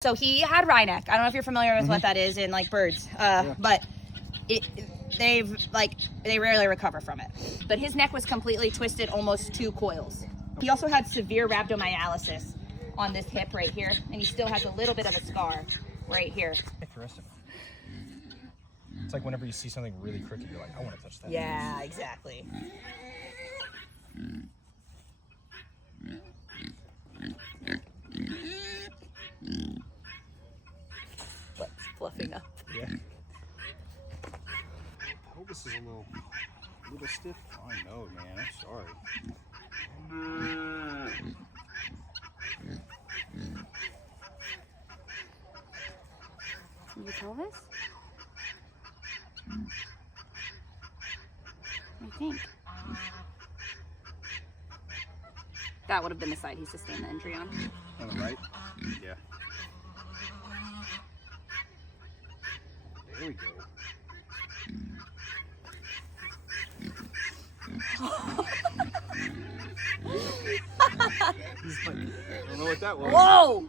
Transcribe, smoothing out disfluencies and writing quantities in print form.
So he had wry neck. I don't know if you're familiar with what that is in like birds, but they rarely recover from it. But his neck was completely twisted, almost 2 coils. He also had severe rhabdomyolysis on this hip right here, and he still has a little bit of a scar right here. Interesting. It's like whenever you see something really crooked, you're like, I want to touch that. Yeah, exactly. What's fluffing up? Yeah. I hope this is a little stiff. I know, man. I'm sorry. Can you pelvis? I think. That would have been the side he sustained the injury on. On the right? Yeah. There we go. I don't know what that was. Whoa!